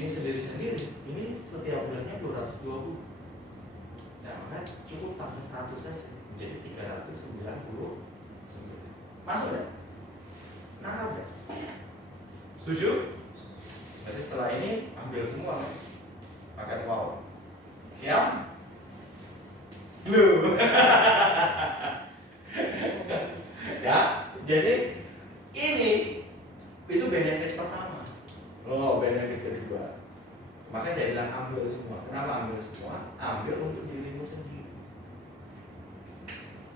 ini sendiri-sendiri, ini setiap bulannya 220. Nah, maka cukup tambah 100 saja, menjadi 399. Masuk ya? Nah, udah. Setuju? Jadi setelah ini ambil semua nih. Pakai wow. Siap? Belum. Ya, jadi ini itu benefit pertama. Oh, benefit kedua. Makanya saya bilang ambil semua. Kenapa ambil semua? Ambil untuk dirimu sendiri.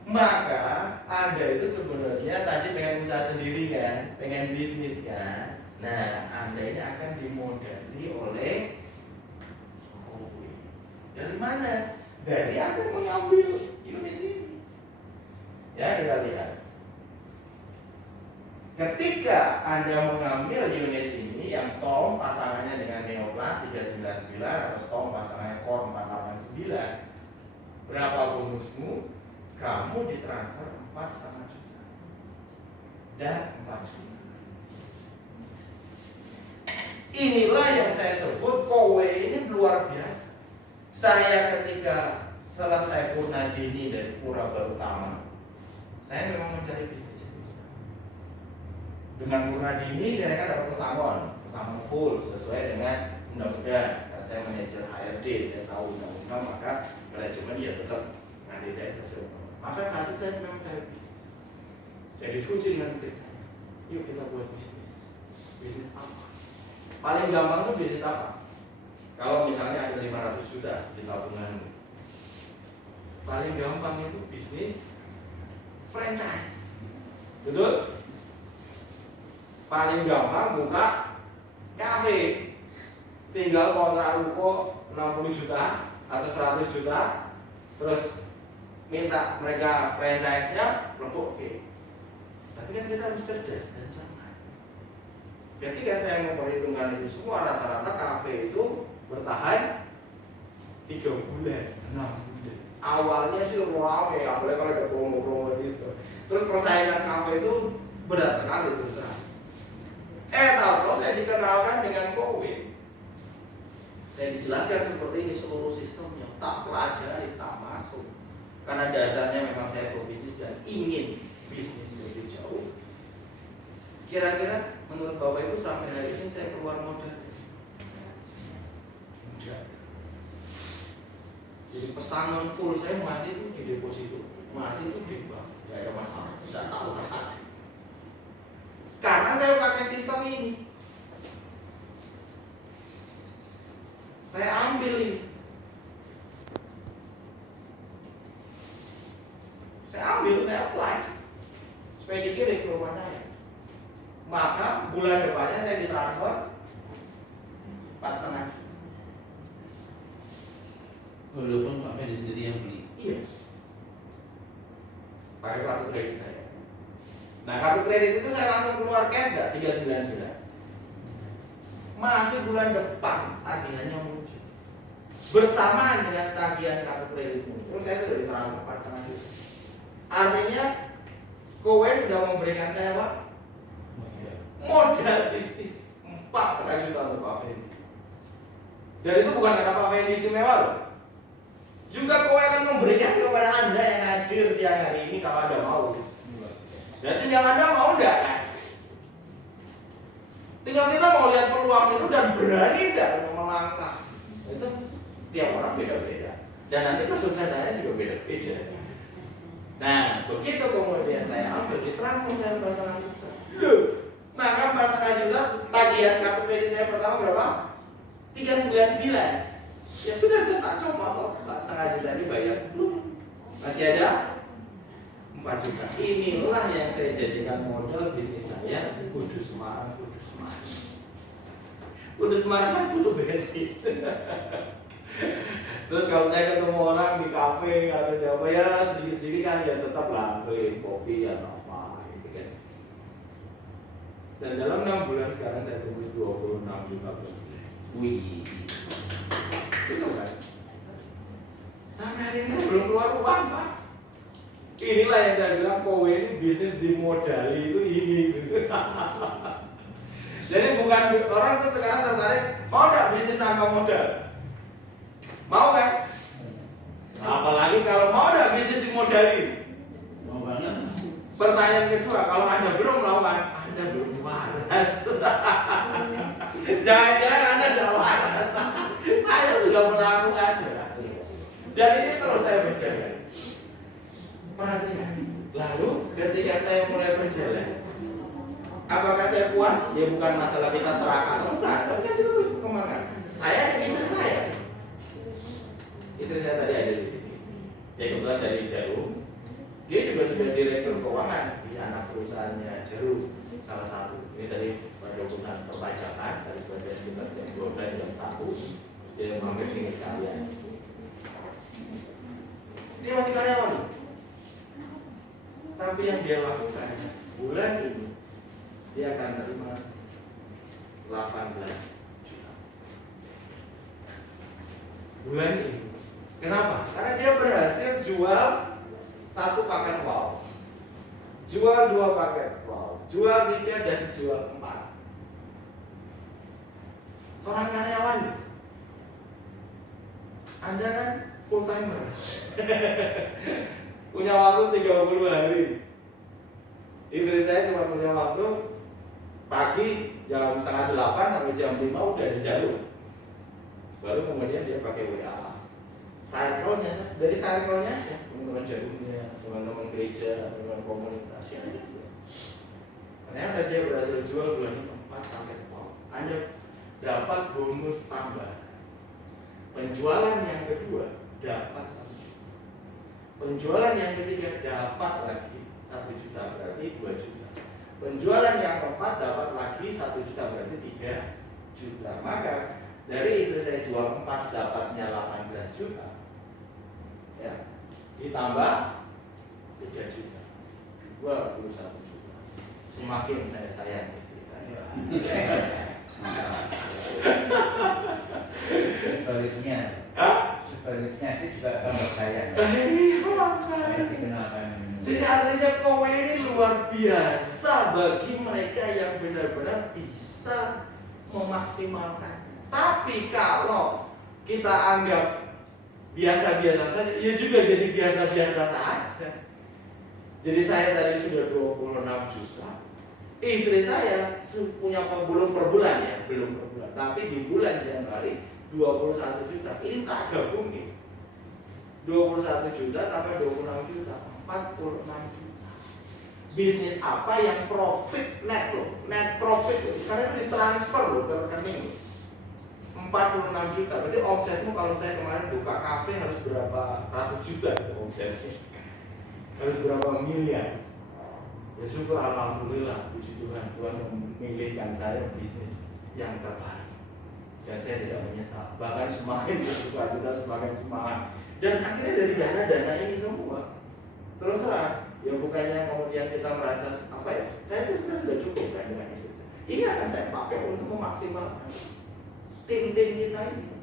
Maka Anda itu sebenarnya tadi pengen usaha sendiri kan, pengen bisnis kan. Nah, Anda ini akan dimodali oleh Kowe. Dari mana? Dari aku mengambil unit ini. Ya, kita lihat. Ketika Anda mengambil unit ini yang Storm pasangannya dengan Neoclass 399 atau Storm pasangannya Core 489, berapa bonusmu? Kamu ditransfer 4,5 juta dan 4 juta. Inilah yang saya sebut Kowe ini luar biasa. Saya ketika selesai Purnadini dari Pura Barutama, saya memang mencari bisnis. Dengan Purnadini saya kan dapat pesangon full sesuai dengan undang-undang. Karena saya manajer HRD, saya tahu undang-undang, maka manajemen ya tetap ngasih saya sesuai. Maka saat itu saya memang cari bisnis. Saya diskusi dengan istri saya. Yuk kita buat bisnis. Bisnis apa? Paling gampang tuh bisnis apa? Kalau misalnya ada 500 juta di tabungan, paling gampang itu bisnis franchise. Betul? Paling gampang buka kafe. Tinggal kontrak ruko 60 juta atau 100 juta, terus minta mereka franchise-nya, oke. Tapi kan kita harus cerdas dan cermat. Ketika saya memperhitungkan itu semua, rata-rata kafe itu bertahan 3 bulan, 6 bulan. Awalnya sih rame, apalagi kalau ada promo-promo gitu. Terus persaingan kafe itu berat sekali terus. Tahu saya dikenalkan dengan Kowe. Saya dijelaskan seperti ini seluruh sistemnya, tak pelajari, tak masuk. Karena dasarnya memang saya berbisnis dan ingin bisnis lebih jauh. Kira-kira menurut Bapak Ibu sampai hari ini saya keluar modal? Enggak. Jadi pesangon full saya masih itu di deposito, masih itu di bank, nggak ada masalah, tidak tahu apa. Karena saya pakai sistem ini, saya ambil ini. Saya apply supaya dikirim ke rumah saya. Maka bulan depannya saya ditransfer 4,5. Walaupun Pak Fendi sendiri yang beli. Iya. Pakai kartu kredit saya. Nah, kartu kredit itu saya langsung keluar cash nggak? 399. Masih bulan depan tagihannya muncul. Bersamaan dengan tagihan kartu kredit muncul, saya sudah ditransfer 4,5 juta. Artinya Kowe sudah memberikan saya apa? Modal bisnis 4,5 juta untuk Pak Fendi. Dan itu bukan karena Pak Fendi istimewa loh. Juga Kowe akan memberikan kepada Anda yang hadir siang hari ini kalau Anda mau. Dan tinggal Anda mau enggak kan? Tinggal kita mau lihat peluang itu dan berani enggak untuk melangkah. Itu tiap orang beda-beda. Dan nanti kesuksesannya juga beda-beda. Nah, begitu kemudian saya ambil ditransfer saya 4,5 juta. Maka 4,5 juta tagihan kartu kredit saya pertama berapa? 399. Ya sudah, itu tak coba toh 4,5 juta ini bayar belum. Masih ada 4 juta. Inilah yang saya jadikan modal bisnis saya. Kudus Semarang. Kudus Semarang kan butuh bensin. Terus kalau saya ketemu orang di kafe atau di apa ya sedikit-sedikit kan ya tetap lah beli kopi atau apa gitu kan. Dan dalam 6 bulan sekarang saya tembus 26 juta per bulan. Wih. Itu kan. Sampai hari ini saya belum keluar uang Pak. Inilah yang saya bilang Kowe ini bisnis dimodali itu ini. Jadi bukan orang tuh sekarang tertarik mau nggak bisnis tanpa modal? Mau kan? Nah, apalagi kalau mau nggak bisnis dimodali? Mau banget. Pertanyaan kedua, kalau Anda belum melakukan, Anda belum waras. Jangan-jangan Anda tidak waras. Saya sudah melakukannya. Dan ini terus saya berjalan. Perhatikan. Lalu ketika saya mulai berjalan, apakah saya puas? Ya bukan masalah kita serakah atau bukan, tapi kan itu terus perkembangan. Saya dan istri saya. Istri saya tadi ada di sini. Saya kebetulan dari Jarum. Dia juga sudah direktur keuangan di anak perusahaannya Jarum, salah satu. Ini tadi pada urusan perpajakan, tadi sudah saya sekitar jam 12 jam 1. Terus dia mampir sini sekalian. Dia masih karyawan. Tapi yang dia lakukan bulan ini dia akan terima 18 juta bulan ini. Kenapa? Karena dia berhasil jual 1 paket wow, jual 2 paket wow, jual 3 dan jual 4. Seorang karyawan, Anda kan full timer. Punya waktu 30 hari. Istri saya cuma punya waktu pagi jam setengah 8 sampai jam 5 udah di Jarum. Baru kemudian dia pakai WA. Cycle-nya, dari cycle-nya ya, teman-teman Jarumnya, teman-teman gereja, teman-teman komunitas ya gitu. Ternyata dia berhasil jual bulan ini 4 paket wow. Anda dapat bonus tambah. Penjualan yang kedua dapat 1 juta. Penjualan yang ketiga dapat lagi 1 juta, berarti 2 juta. Penjualan yang keempat dapat lagi 1 juta, berarti 3 juta. Maka dari istri saya jual 4 dapatnya 18 juta ya, ditambah 3 juta 21 juta. Semakin saya sayang istri saya. Sebaliknya sebaliknya sih juga tambah sayang. Jadi artinya kowe ini luar biasa bagi mereka yang benar-benar bisa memaksimalkan. Tapi kalau kita anggap biasa-biasa saja, ya juga jadi biasa-biasa saja. Jadi saya tadi sudah 26 juta. Istri saya punya belum per bulan ya, belum per bulan. Tapi di bulan Januari 21 juta. Ini tak gabungin. 21 juta tambah 26 juta, 46 juta. Bisnis apa yang profit net loh, net profit loh. Karena ini transfer loh ke rekening loh. 46 juta, berarti omsetmu kalau saya kemarin buka kafe harus berapa ratus juta itu omsetnya, harus berapa miliar. Ya syukur alhamdulillah, puji Tuhan, Tuhan memilihkan saya bisnis yang terbaik dan saya tidak menyesal, bahkan semakin bersuka cita, semakin semangat. Dan akhirnya dari dana-dana ini semua terus terang, ya bukannya kemudian kita merasa apa ya, saya itu sudah cukup kan dengan itu. Ini akan saya pakai untuk memaksimalkan tim-tim kita ini.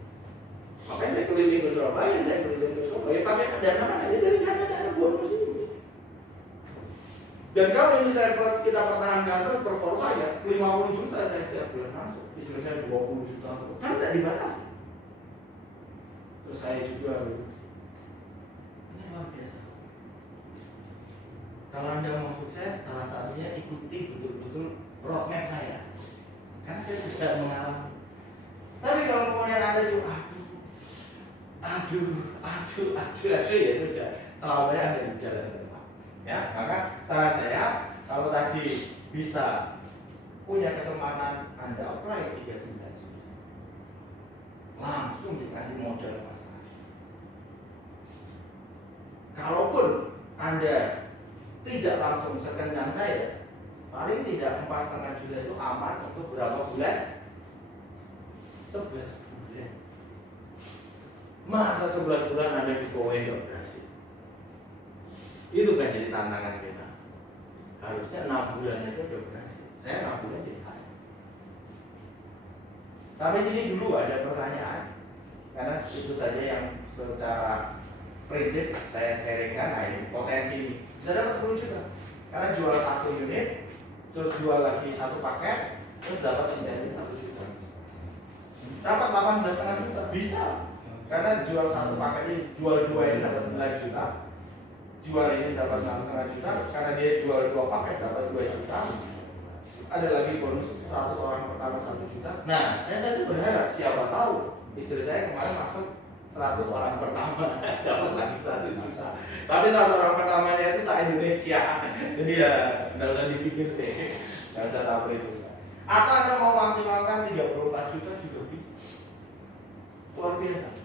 Makanya saya keliling ke Surabaya, saya keliling ke Surabaya, pakai dana mana? Ya dari dana-dana bonus ini. Dan kalau ini kita pertahankan terus performa ya 50 juta saya setiap bulan masuk, istri saya 20 juta, kan tidak dibatasi. Terus saya juga, ini luar biasa. Kalau Anda mau sukses, salah satunya ikuti betul-betul roadmap saya, karena saya sudah mengalami. Tapi kalau kemudian Anda juga aduh ya sudah, selamanya Anda di jalan tepat. Ya, maka saran saya kalau tadi bisa punya kesempatan Anda apply 39 juta, langsung dikasih modal pas lagi. Kalaupun Anda tidak langsung sekencang saya, paling tidak 4,5 juta itu aman untuk berapa bulan? 11 bulan. Masa 11 bulan Anda di kowe nggak berhasil? Itu kan jadi tantangan kita. Harusnya 6 bulan aja udah berhasil. Saya 6 bulan jadi kaya. Sampai sini dulu ada pertanyaan, karena itu saja yang secara prinsip saya sharingkan. Nah ini potensi ini bisa dapat 10 juta karena jual 1 unit, terus jual lagi 1 paket, terus dapat insentif 1 juta, dapat 18,5 juta, bisa. Karena jual satu paket ini, jual 2 ini dapat 9 juta, jual ini dapat 6,5 juta, karena dia jual 2 paket dapat 2 juta. Ada lagi bonus 100 orang pertama 1 juta. Nah, saya tuh berharap siapa tahu istri saya kemarin masuk 100 orang pertama dapat lagi 1 juta. Tapi 100 orang pertamanya itu se-Indonesia. Jadi ya nggak usah dipikir sih, nggak usah tahu itu. Atau Anda mau maksimalkan 34 juta juga bisa. Luar biasa.